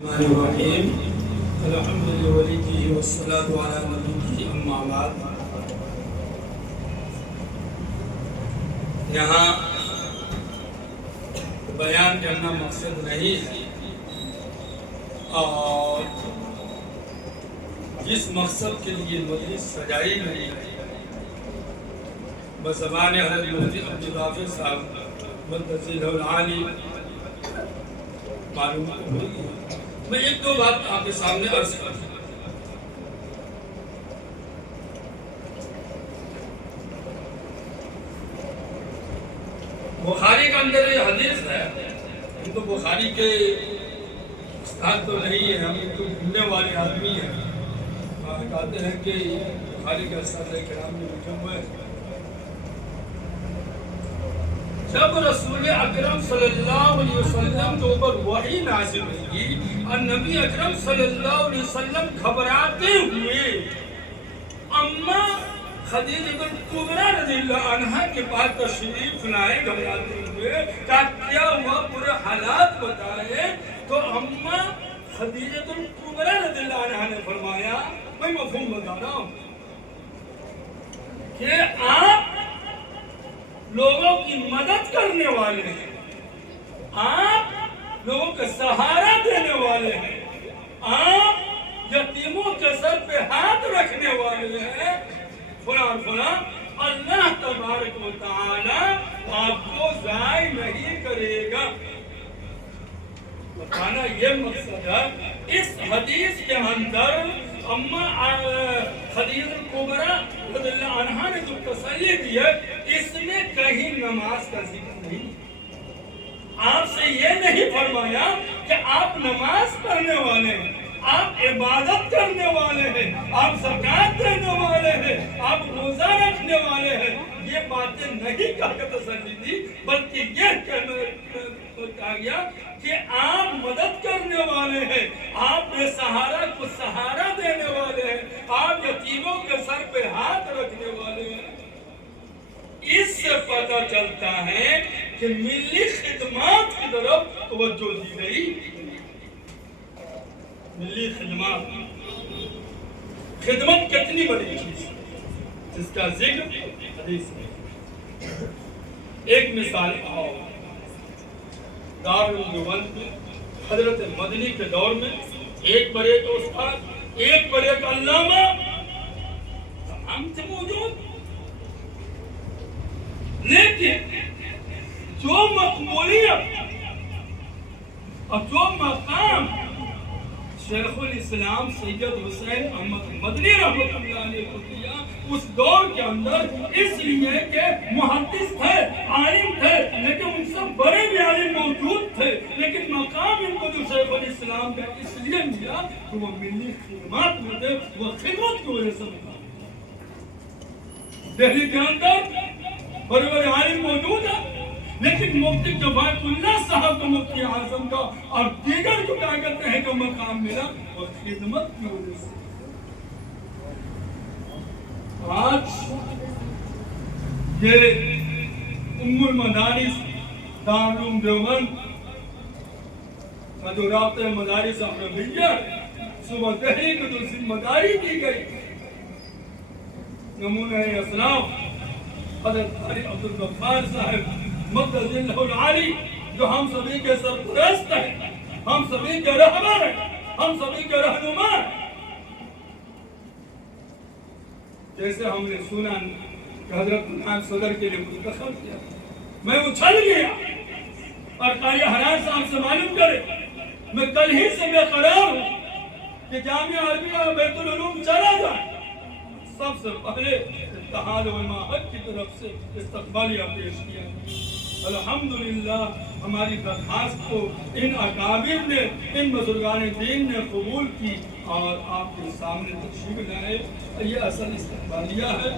الرحمن الرحیم الحمد للہ والصلاة علی نبیہ اما بعد۔ یہاں بیان کرنا مقصد نہیں ہے، اور جس مقصد کے لیے مجلس سجائی گئی ہے بزبان حضرت مفتی عبدالغافر صاحب مدثر العالی معلوم ہوئی۔ میں ایک دو بات آپ کے سامنے عرض کرتا ہوں۔ بخاری کے اندر یہ حدیث ہے، ہم تو بخاری کے استاد تو نہیں ہیں، ہم تو گھومنے والے آدمی ہیں، کہتے ہیں کہ بخاری کے اساتذہ کرام میں لکھے ہوئے ہیں۔ جب رسول اکرم صلی اللہ علیہ وسلم کے اوپر وحی نازل ہوئی اور نبی اکرم صلی اللہ علیہ وسلم گھبراتے ہوئے اماں خدیجہ الکبریٰ رضی اللہ عنہا کے پاس تشریف لائے، گھبراتے ہوئے کیا ہوا پورے حالات بتائے، تو اماں خدیجہ الکبریٰ رضی اللہ عنہا نے فرمایا، میں مفہوم بتا رہا ہوں کہ آپ لوگوں کی مدد کرنے والے ہیں، آپ لوگوں کا سہارا دینے والے ہیں، آپ یتیموں کے سر پہ ہاتھ رکھنے والے ہیں، فلاں فلاں۔ اللہ تبارک و تعالی آپ کو ضائع نہیں کرے گا۔ بتانا یہ مقصد ہے۔ اس حدیث کے اندر اماں خدیجہ الکبریٰ رضی اللہ عنہا نے جو تسلی دی ہے، اس میں کہیں نماز کا ذکر نہیں۔ آپ سے یہ نہیں فرمایا کہ آپ نماز پڑھنے والے ہیں، آپ عبادت کرنے والے ہیں، آپ زکوٰۃ دینے والے ہیں، آپ روزہ رکھنے والے ہیں، یہ باتیں نہیں کہا کہ تسلی دی، بلکہ یہ کہا گیا کہ آپ مدد کرنے والے ہیں، آپ بے سہارا کو سہارا دینے والے ہیں، آپ یتیموں کے سر پہ ہاتھ رکھنے والے ہیں۔ اس سے پتہ چلتا ہے کہ ملی خدمات کی طرف توجہ دی گئی۔ ملی خدمت کتنی بڑی چیز ہے جس کا ذکر حدیث میں۔ ایک مثال آؤ، دارالدیوبند میں حضرت مدنی کے دور میں ایک پر ایک استاد، ایک پر ایک علامہ تمام سے موجود، لیکن جو مقبولیت اور جو مقام شیخ الاسلام سید حسین احمد مدنی رحمۃ اللہ علیہ کو دیا اس دور کے اندر، اس لیے کہ محدث تھے، عالم تھے، لیکن ان سے بڑے بھی عالم موجود تھے، لیکن مقام ان کو جو شیخ الاسلام کا اس لیے ملا کہ وہ ملی خدمات میں تھے، وہ خدمت کی وجہ سے ملا۔ دہلی کے اندر بڑے بڑے عالم موجود ہیں، لیکن مفتی کفایت اللہ صاحب کو مفتی اعظم کا اور دیگر جو کیا کہتے ہیں جو مقام ملا وہ خدمت کی وجہ سے۔ آج یہ ام المدارس دارالعلوم دیوبند کا جو رابطہ مدارس احمدیہ صوبہ دہلی کی جو ذمہ داری دی گئی، نمونہ اسلاف حضرت قاری عبدالغفار صاحب مقدس اللہ العالی، جو ہم سبھی کے سرپرست ہیں، ہم سبھی کے رہبر ہیں، ہم سبھی کے رہنما ہیں۔ جیسے ہم نے سنا کہ حضرت نائب صدر کے لیے منتخب کیا، میں اچھل گیا اور قاری حرار صاحب سے معلوم کرے، میں کل ہی سے بے قرار ہوں کہ جامعہ عربیہ بیت العلوم چلا جائے۔ سب سے پہلے اتحاد علماء کی طرف سے استقبالیہ پیش کیا۔ الحمدللہ ہماری درخواست کو ان اکابر نے، ان بزرگان دین نے قبول کی اور آپ کے سامنے تشریف لائے۔ یہ اصل استقبالیہ ہے۔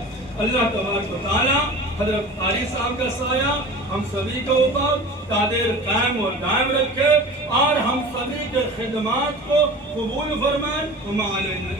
اللہ تبارک و تعالی حضرت قاری صاحب کا سایہ ہم سبھی کے اوپر قادر قائم اور دائم رکھے اور ہم سبھی کے خدمات کو قبول فرمائے۔ وما علینا